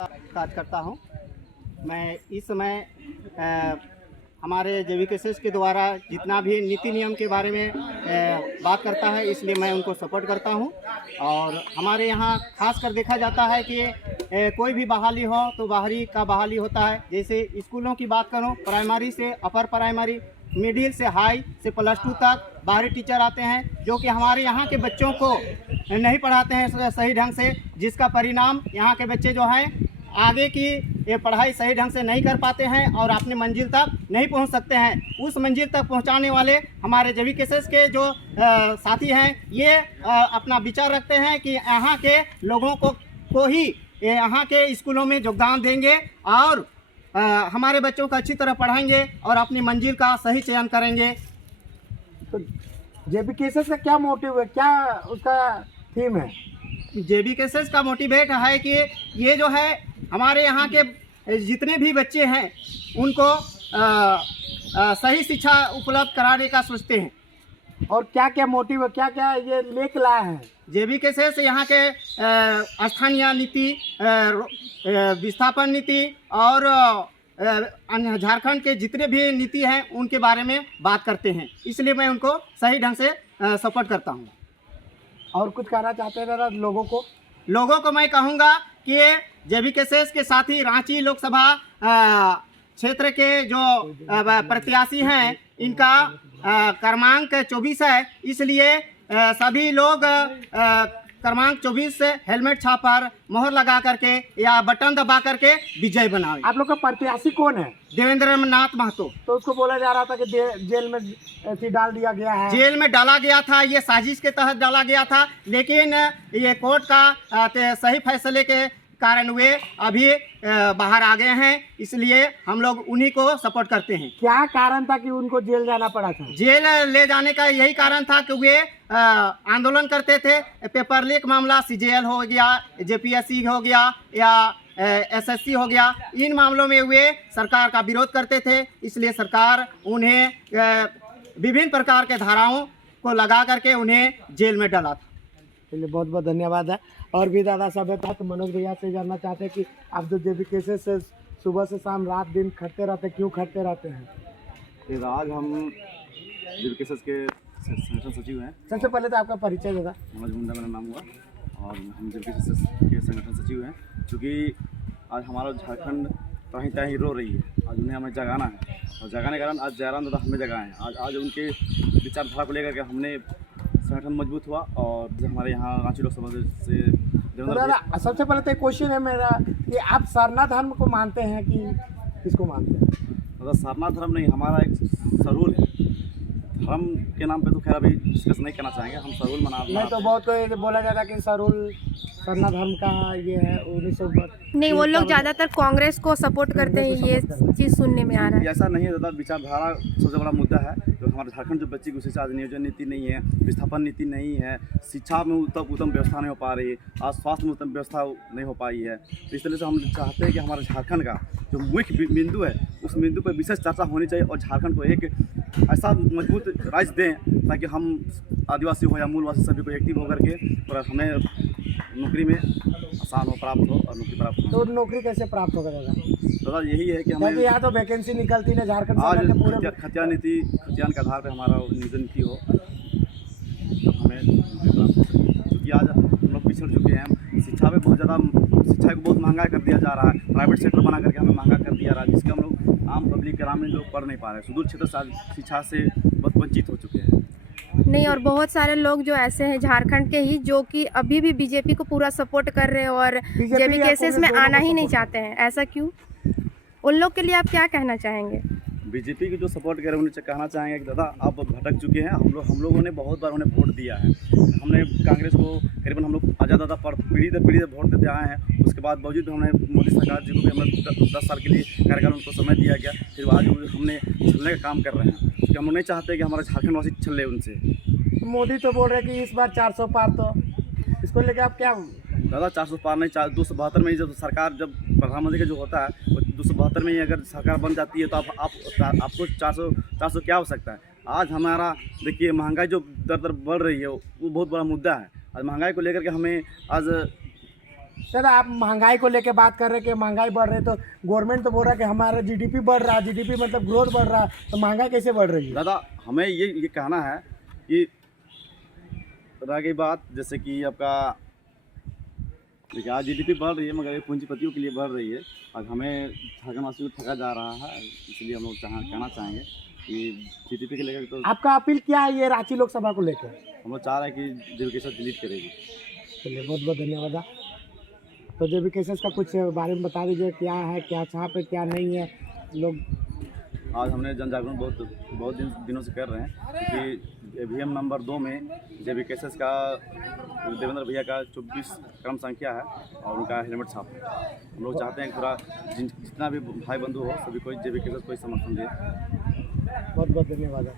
काज करता हूँ। मैं इस समय हमारे JVKSS के द्वारा जितना भी नीति नियम के बारे में बात करता है, इसलिए मैं उनको सपोर्ट करता हूँ। और हमारे यहाँ खास कर देखा जाता है कि कोई भी बहाली हो तो बाहरी का बहाली होता है। जैसे स्कूलों की बात करूँ, प्राइमरी से अपर प्राइमरी, मिडिल से हाई से +2 तक बाहरी टीचर आते हैं, जो कि हमारे यहाँ के बच्चों को नहीं पढ़ाते हैं सही ढंग से, जिसका परिणाम यहाँ के बच्चे जो हैं आगे की ये पढ़ाई सही ढंग से नहीं कर पाते हैं और अपनी मंजिल तक नहीं पहुंच सकते हैं। उस मंजिल तक पहुंचाने वाले हमारे JVKSS के जो साथी हैं, ये अपना विचार रखते हैं कि यहाँ के लोगों को ही यहाँ के स्कूलों में योगदान देंगे और हमारे बच्चों को अच्छी तरह पढ़ाएंगे और अपनी मंजिल का सही चयन करेंगे। तो JVKSS का क्या मोटिव है, क्या उसका थीम है? JVKSS का मोटिवेट है कि ये जो है हमारे यहाँ के जितने भी बच्चे हैं उनको सही शिक्षा उपलब्ध कराने का सोचते हैं। और क्या क्या मोटिव है, क्या क्या ये लेके लाए हैं? JVKSS यहाँ के स्थानीय नीति, विस्थापन नीति और झारखंड के जितने भी नीति हैं उनके बारे में बात करते हैं, इसलिए मैं उनको सही ढंग से सपोर्ट करता हूँ। और कुछ कहना चाहते हैं दादा लोगों को? मैं कहूँगा कि JVKSS के साथ ही रांची लोकसभा क्षेत्र के जो प्रत्याशी हैं, इनका क्रमांक 24 है, इसलिए सभी लोग क्रमांक 24 से हेलमेट छापर मोहर लगा करके या बटन दबा करके विजय बनावे। आप लोग का प्रत्याशी कौन है? देवेंद्र नाथ महतो। तो उसको बोला जा रहा था कि जेल में ऐसे डाल दिया गया है। जेल में डाला गया था, ये साजिश के तहत डाला गया था, लेकिन ये कोर्ट का सही फैसले के कारण वे अभी बाहर आ गए हैं, इसलिए हम लोग उन्हीं को सपोर्ट करते हैं। क्या कारण था कि उनको जेल जाना पड़ा था? जेल ले जाने का यही कारण था कि वे आंदोलन करते थे। पेपर लीक मामला CJL हो गया, JPSC हो गया या SSC हो गया, इन मामलों में वे सरकार का विरोध करते थे, इसलिए सरकार उन्हें विभिन्न प्रकार के धाराओं को लगा करके उन्हें जेल में डाला था। चलिए, बहुत बहुत धन्यवाद है। और भी दादा सब है तो मनोज भैया से जानना चाहते हैं कि आप जो JVKSS से सुबह से शाम रात दिन खटते रहते, क्यों खटते रहते हैं? आज हम JVKSS के संगठन सचिव हैं। सबसे पहले तो आपका परिचय दादा। मनोज मुंडा मेरा नाम हुआ और हम JVKSS के संगठन सचिव हैं। क्योंकि आज हमारा झारखंड कहीं तहीं रो रही है, आज उन्हें हमें जगाना है और जगाने के कारण आज जयराम दादा हमें जगाए हैं। आज उनके विचारधारा को लेकर के हमने संगठन मजबूत हुआ और हमारे यहाँ रांची लोकसभा से दादा सबसे पहले तो एक क्वेश्चन है मेरा कि आप सरना धर्म को मानते हैं कि किसको मानते हैं? दादा सरना धर्म नहीं, हमारा एक सरूल है। धर्म के नाम पे तो खैर अभी डिस्कस नहीं करना चाहेंगे, हम सरूल मनाते हैं। नहीं तो बहुत तो बोला जाता है कि सरूल सरना धर्म का ये है 1900 नहीं, वो लोग ज़्यादातर कांग्रेस को सपोर्ट करते हैं, ये चीज़ सुनने में आ रहा है। ऐसा नहीं है दादा, विचारधारा सबसे बड़ा मुद्दा है। जो हमारे झारखंड जो बच्चे की उसी से आज नियोजन नीति नहीं है, विस्थापन नीति नहीं है, शिक्षा में उत्तम व्यवस्था नहीं हो पा रही है, आज स्वास्थ्य में उत्तम व्यवस्था नहीं हो पाई है। तो इस तरह से हम चाहते हैं कि हमारे झारखंड का जो मुख्य बिंदु है, उस बिंदु पर विशेष चर्चा होनी चाहिए और झारखंड को एक ऐसा मजबूत राज्य दें ताकि हम आदिवासी हो या मूलवासी सभी को एक्टिव होकर के और हमें नौकरी में आसान हो, प्राप्त हो और नौकरी प्राप्त हो। तो नौकरी कैसे प्राप्त होगा दादा? यही है कि हमें यहाँ तो वैकेंसी निकलती है झारखंड आज के पूरे खतियान के आधार पर हमारा नियोजन नीति हो तो हमें नौकरी प्राप्त हो, क्योंकि आज हम लोग पिछड़ चुके हैं। शिक्षा में बहुत ज़्यादा, शिक्षा को बहुत महंगा कर दिया जा रहा है, प्राइवेट सेक्टर बना करके हमें महंगा कर दिया रहा है, जिसके हम लोग आम पब्लिक ग्रामीण लोग पढ़ नहीं पा रहे हैं। सुदूर क्षेत्र से आज शिक्षा से बहुत वंचित हो चुके हैं। नहीं, और बहुत सारे लोग जो ऐसे हैं झारखंड के ही जो कि अभी भी बीजेपी को पूरा सपोर्ट कर रहे हैं और JVKSS में आना ही नहीं चाहते हैं, ऐसा क्यों? उन लोग के लिए आप क्या कहना चाहेंगे? बीजेपी की जो सपोर्ट कर रहे हैं उन्हें कहना चाहेंगे कि दादा आप भटक चुके हैं। हम लोगों ने बहुत बार उन्हें वोट दिया है। हमने कांग्रेस को करीबन हम लोग ज़्यादा पीढ़ी दर वोट देते आए हैं। उसके बाद बावजूद हमने मोदी सरकार जी को भी हमने 10 साल के लिए कार्यकाल उनको समय दिया गया, फिर आज हमने छलने का काम कर रहे हैं, क्योंकि हम लोग नहीं चाहते कि हमारे झारखंड वासी छल उनसे। मोदी तो बोल रहे हैं कि इस बार 400 पार, तो इसको लेकर आप क्या? दादा 400 पार नहीं, 272 में ही जब सरकार, जब प्रधानमंत्री का जो होता है वो 272 में ही अगर सरकार बन जाती है तो आपको 400 क्या हो सकता है? आज हमारा देखिए महंगाई जो दर बढ़ रही है वो बहुत बड़ा मुद्दा है। आज महंगाई को लेकर के हमें आज दादा आप महंगाई को लेके बात कर रहे हैं कि महंगाई बढ़ रही है, तो गवर्नमेंट तो बोल रहा है कि हमारा जीडीपी बढ़ रहा है, जीडीपी मतलब ग्रोथ बढ़ रहा है, तो महंगाई कैसे बढ़ रही है? दादा हमें ये कहना है कि रह गई बात जैसे कि आपका देखिए आज जीडीपी बढ़ रही है मगर ये पूंजीपतियों के लिए बढ़ रही है और हमें झारखंडवासियों को ठगा जा रहा है, इसलिए हम लोग कहना चाहेंगे कि जीडीपी के लेकर तो आपका अपील क्या है ये रांची लोकसभा को लेकर? हम लोग चाह रहे हैं कि जेबीकेएसएस डिलीट करेगी। चलिए बहुत बहुत धन्यवाद। तो जेबीकेएसएस का कुछ बारे में बता दीजिए, क्या है, क्या यहाँ पे क्या नहीं है लोग। आज हमने जन जागरण बहुत दिनों से कर रहे हैं कि ईवीएम नंबर 2 में जेबीकेएसएस का देवेंद्र भैया का 24 क्रम संख्या है और उनका हेलमेट छाप है। हम लोग चाहते हैं कि पूरा जितना भी भाई बंधु हो सभी कोई जेबीकेएसएस को समर्थन दे। बहुत बहुत धन्यवाद।